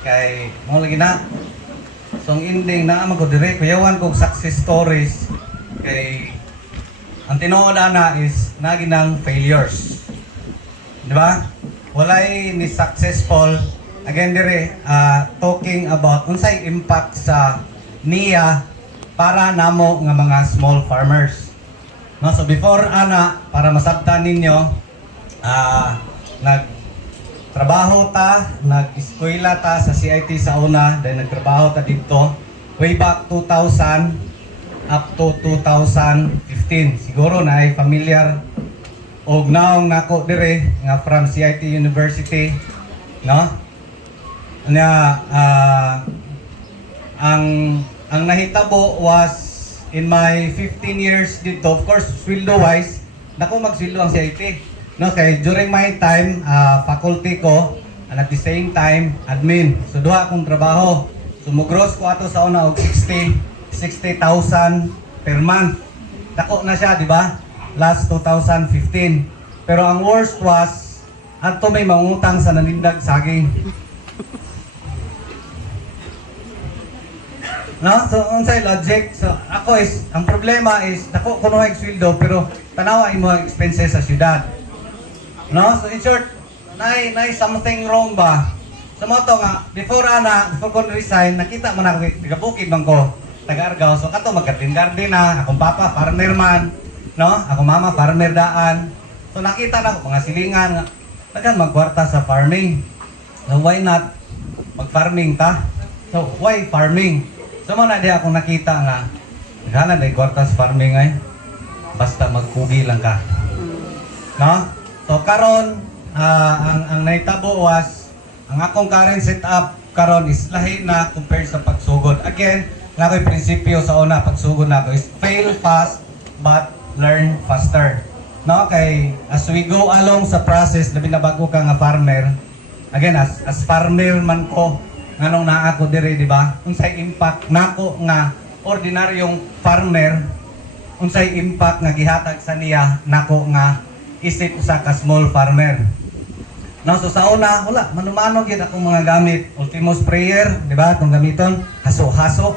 kay mo lagi na. So ang ending na man ko dire kuyawan kog success stories kay ang tinuod ana is naginang failures. Di ba? Walay ni successful again dire talking about unsay impact sa niya para namo nga mga small farmers. No, so before ana para masabtan ninyo nagtrabaho ta, nag-eskwela ta sa CIT sa una, then nagtrabaho ta dito way back 2000 up to 2015. Siguro na ay familiar og naong nako dire nga from CIT University, no? Na ang nahitabo was in my 15 years dito, of course, sweldo wise, nako magsweldo ang CIT. No, kay during my time, faculty ko, and at the same time, admin. So duha akong trabaho. Sumugros ko ato sa una og 60,000 per month. Dako na siya, di ba? Last 2015. Pero ang worst was, ato may mangutang sa nanindag saging. No? So, unsay logic? So, ako is, ang problema is, dako kuno ang sweldo, pero tanawa imo ang expenses sa syudad. No? So, in short, nay something wrong ba? Sa mo to nga, before ko resign, nakita mo na ako, taga-bukid man ko, taga-Argao. So, kato magka-garden na, akong papa, farmer man, no? Akong mama, farmer daan. So, nakita na ako, mga silingan, nagan magkwarta sa farming. So, why not mag-farming ta? So, why farming? So mo na di akong nakita nga naghanan na kwartas farming ay basta magkugi lang ka. No? So karon ang naitabo was ang akong current setup karon is lahi na compared sa pagsugod. Again, nakoy prinsipyo sa una pagsugod nako is fail fast but learn faster. No? Kay as we go along sa process labi na bago ka nga farmer, again as farmer man ko nganong naa ako dire, di ba? Unsay impact nako nga ordinaryong farmer, unsay impact nga gihatag sa niya nako nga isip usa ka small farmer. No, so sa una wala manumano gyud akong mga gamit, ultimo sprayer, di ba? Tong gamiton haso-haso,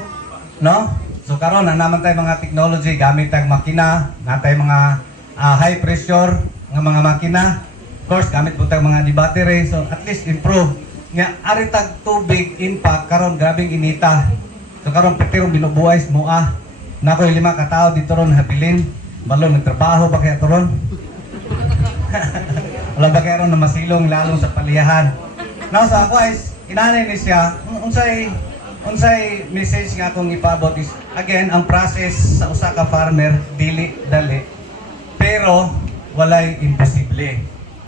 no? So karon na naman tay mga technology, gamit tayong makina, natay mga high pressure nga mga makina. Of course, gamit po tayong mga battery, so at least improve nga aritag tubig impact karon grabing inita. So karon petirong binubuhay mua. Nakoy 5 ka tawo dito ron habilin. Balon nagtrabaho ba kaya toron? Wala ba kaya ron na masilong lalong sa paliyahan. Now sa ako is inanay ni siya unsay message nga akong ipaabot is again ang process sa usa ka farmer dili dali pero walay imposible.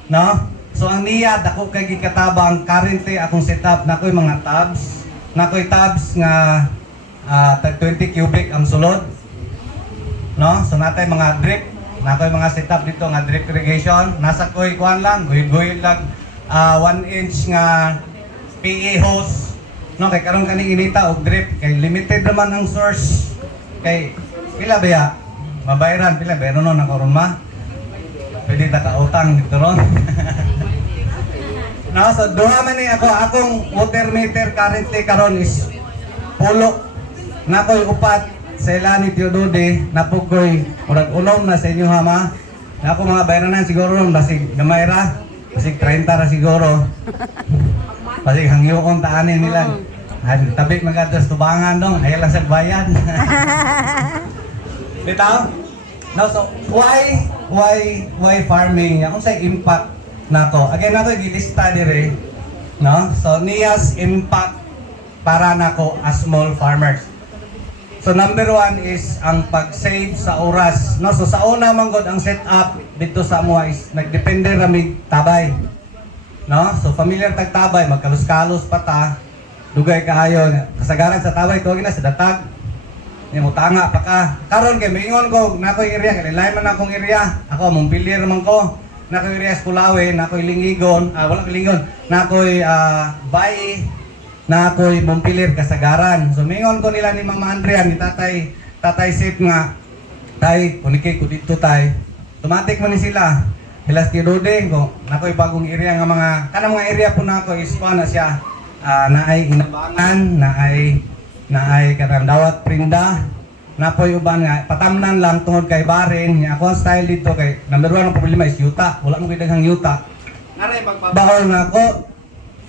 No? So ang niya dako kay gikatabang currently akong setup nakoy mga tabs. Nakoy tabs nga tag 20 cubic ang sulod. No? So natay mga drip. Nakoy mga setup dito nga drip irrigation. Nasa koy kuan lang, guyod lang 1 inch nga PE hose. No, kay karon kaning inita og drip kay limited naman ang source. Kay pila ba ya? Mabayaran pila ba no nang orma? Pwede ta ka utang dito ron. No, so duha man ni akong water meter currently karon is pulo. Nakoy upat sa ilani Teodode, napugoy murag unom na sa inyo hama. Ako mga bayaran siguro ron basig gamay ra, basig 30 ra siguro. Basig hangyoon taanin nila. Tabi magadas tubangan dong, ay lang sa bayan. Bitaw? No, so why farming? Kung sa impact nato. Again nato gilista dire, no? So niya's impact para nako as small farmers. So number 1 is ang pag-save sa oras, no? So sa una man gud ang setup dito sa amoa is nagdepende ra mig tabay. No? So familiar tag tabay, magkalos-kalos pa ta. Dugay kaayo kasagaran sa tabay tuwag na sa datag. Ni mo tanga pa ka. Karon kay moingon ko nakoy area kay lain man akong area. Ako Montpelier man ko. Nakoy area Pulawe, nakoy Lingigon, wala Lingigon, nakoy Bay, nakoy Montpelier kasagaran. So mingon ko nila ni Mama Andrea ni Tatay Sip nga tay kunikay ko dito tay. Automatic man ni sila. Hilas Teodode ko nakoy bagong area nga mga kanang mga area po nako is na siya naay inabangan, naay kanang dawat prinda, napoy uban nga patamnan lang tungod kay barin. Nya ako ang style dito kay number 1 ang problema is yuta. Wala mo daghang yuta. Naray magpabaon nga ako.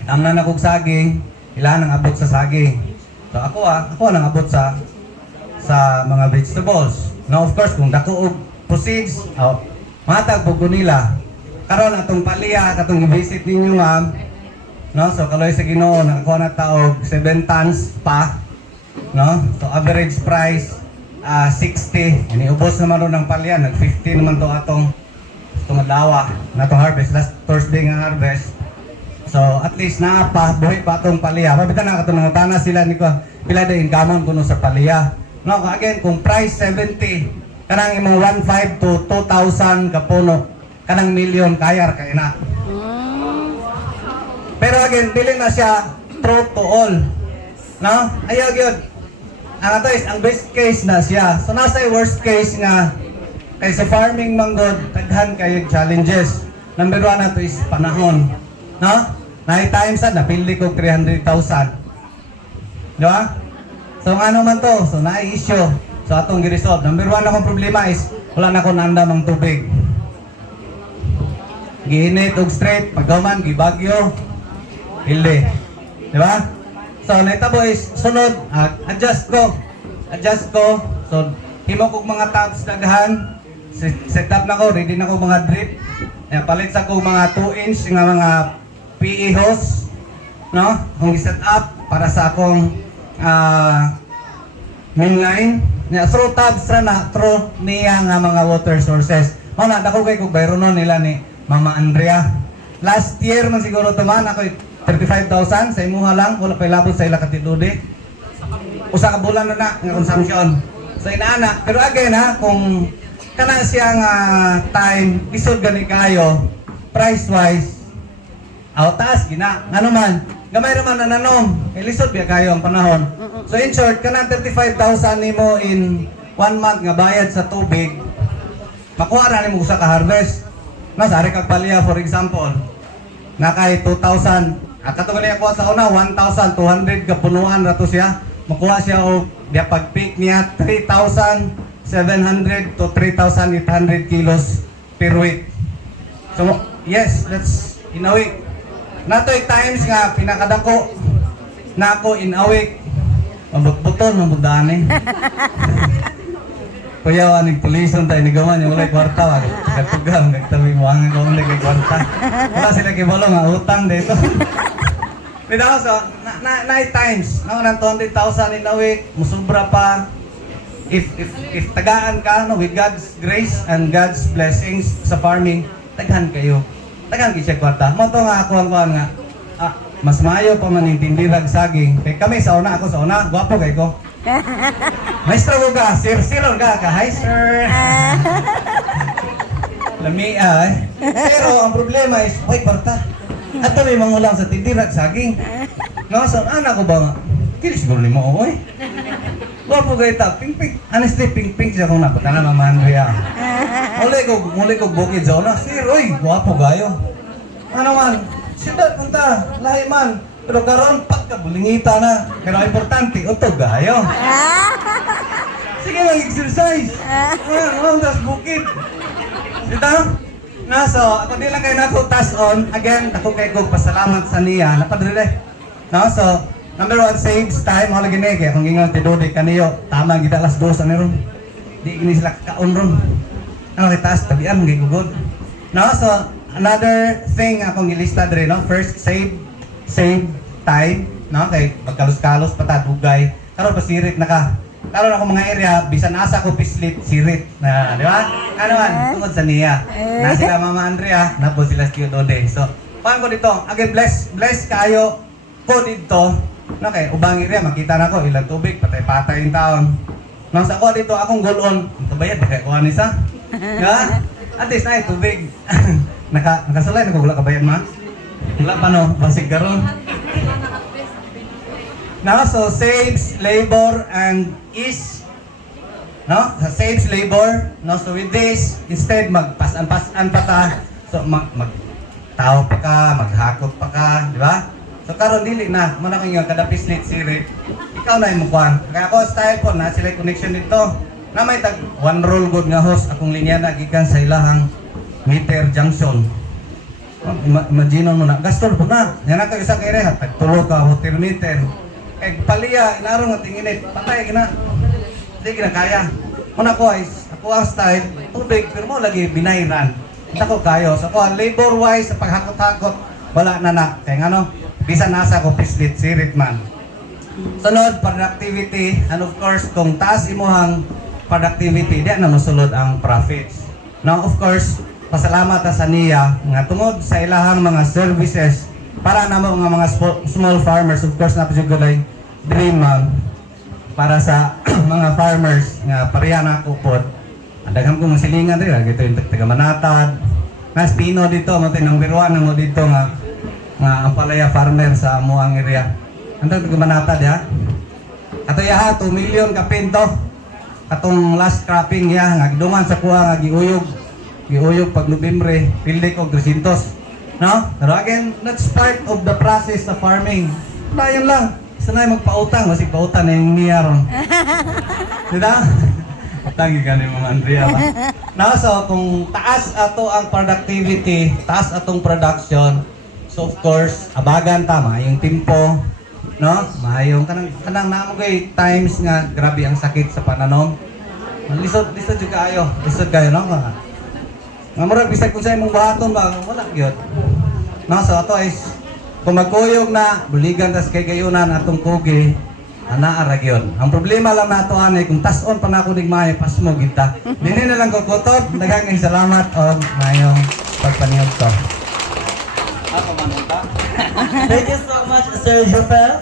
Tamnan ako og saging, ilan ang abot sa saging. So ako nang abot sa mga vegetables. Now of course kung dako og proceeds, matag pug ko nila. Karon atong palya katong i-visit ninyo ma'am. No, so kaloy sa Ginoo nakakuha na taog 7 tons pa. No? So average price 60. Iniubos naman ron ng palya, nag 50 naman to atong adlaw na to harvest, last Thursday nga harvest. So at least naa pa buhi pa atong palya. Mabitan na katong nangutana sila ni ko pila day income kuno sa palya. No, again kung price 70 kanang imong 1.5 to 2,000 ka puno kanang million kaya kay na. Pero again dili na siya true to all. No? Ayaw gyud. Ang ato is ang best case na siya. So nasa worst case nga kay sa farming manggod daghan kayo challenges. Number 1 nato is panahon. No? Nai times na napili ko 300,000. Di ba? So ano man to? So naay issue. So atong gi-resolve. Number 1 akong problema is wala na ko nandam ang tubig. Giinit og straight, pagdaman gibagyo. Hilde. Di ba? So naitabo is sunod, adjust ko. So himo kog mga tabs daghan. Set up na ko, ready na ko mga drip. Palit sa ko mga 2-inch nga mga PE hose. No? Kung i-set up para sa akong mainline. Through tabs na, through niya nga mga water sources. Mana, dako kay kog bayronon nila ni Mama Andrea. Last year man siguro tuman ako 35,000 sa imuha lang, wala pay labot sa ila katidudi. Usa ka bulan na nga consumption. So inaana, pero again kung kana siyang time isod gani kayo price wise taas gina ngano man gamay ra man nananom lisod biya kayo ang panahon. So in short kana 35,000 nimo in 1 month nga bayad sa tubig makuha ra nimo usa ka harvest. Nasari kag palya for example na kay 2,000 katong niya kuha sa una 1,200 ka punuan ra to siya makuha siya og dia pag peak niya 3,700 to 3,800 kilos per week. So yes, that's in a week. Natoy times nga pinakadako na ako in a week mabutbuton mabudani. Kuya wa nagpulison tayo nigawan yung walay kwarta wa katugang nagtabi mo ang gawon kay kwarta. Wala sila kibalo nga utang dito. Bitaw so night times na 200,000 in a week musubra pa. If tagaan ka with God's grace and God's blessings sa farming, taghan kayo. Taghan kisya kwarta. Mo to nga ako ang kuan nga mas maayo pa man yung tindirag saging. Kay kami sa una, ako sa una, gwapo kay ko. Maestro ko ka, sir ka. Hi sir. Lami Pero ang problema is, oy kwarta. Ato may mangulang sa tindirag saging. No, so anak ko ba nga? Kili siguro ni mo oy. Gwapo kay ta, ping-ping. Honestly, ping-ping siya kung napata na Mama Andrea. Muli ko bukid sa una. Sir, oy, gwapo gayo. Ano man, siyudad punta, lahi man. Pero karon pagkabulingita na. Pero importante, utog gayo. Sige lang, exercise. Das bukid. Dito? So, ako di lang kayo nakutas on. Again, ako kayo kong pasalamat sa niya. Napadrele. No, so, number 1, saves time. Wala gini kaya kung gingon tidodi kaniyo. Tama gita alas 2 sa niron. Di gini sila kakaon ron. Ano kitaas, tabian, gigugod. No, so, another thing akong ilista dre, no? First, save time. No, kay pagkalos-kalos, patadugay. Karon pasirit na ka. Karon ako mga area, bisan asa ko pislit, sirit. Na, di ba? Ano man, tungod sa niya. Na sila Mama Andrea, na po sila Tio Dode. So, paano ko dito? Again, bless kayo ko dito. No, kay ubang area, makita na ko, ilang tubig, patay-patay yung taon. No, sa ako dito, akong goal on. Ito ba yan? Kaya kuha nisa? Diba? At least na tubig. Nakasalay na ko, wala kabayan ma? Wala pa no, basig karon. Now, so saves labor and ease. No? So saves labor. No? So with this, instead magpasan pa ta. So tao pa ka, maghakot pa ka, di ba? So karon dili na mo na kayo kada pislit sirit. Ikaw na imong kuan. Kaya ako style ko na sila connection dito. Na may tag one roll good nga host akong linya na gikan sa ilahang meter junction. Imagine mo na gastor po na. Yan ako isa kay rehat tag tulo ka water meter. Kay paliya inaro nga tinginit patay gina. Di gina kaya. Muna ko is ako ang style tubig pero mo lagi binayran. Ako kayo sa ko labor wise sa paghakot-hakot wala na na kay ano bisan nasa ko pislit sirit man. Sunod productivity and of course kung taas imuhang productivity di na mosulod ang profits. Now of course pasalamat ta sa niya nga tungod sa ilahang mga services para namo nga mga small farmers of course na pagulay dream para sa mga farmers nga pareha na ako pod. Daghang ko masilingan rin gito yung taga Manatad. Mas Pino dito mo number 1 na mo dito nga ang palaya farmer sa amuang area. Antang taga Manatad ya. Ato ya 2 million ka pinto. Atong last cropping ya nga gidungan sa kuha nga giuyog pag Nobyembre pilde ko 300. No? Pero again, that's part of the process sa farming. Dayon lang. Sanay magpautang, masig pautang na yung niya ron. Diba? Tangi ka ni Mama Andrea ba? Now, so kung taas ato ang productivity, taas atong production, so of course, abagan tama, yung tempo, no? Mahayong kanang namugay times nga grabe ang sakit sa pananom. Lisod jud kayo. Lisod kayo no? Nga murag bisag kung sa imong buhaton ba, wala gyud. No, so ato is kung magkuyog na, buligan tas kay gayunan atong kugi, ana ara gyud. Ang problema lang nato ani kung tas-on pa nako digmay pasmo kita. Dili na lang ko kutob. Daghang salamat og mayong pagpaniod ko. Thank you so much, Sir Jofel.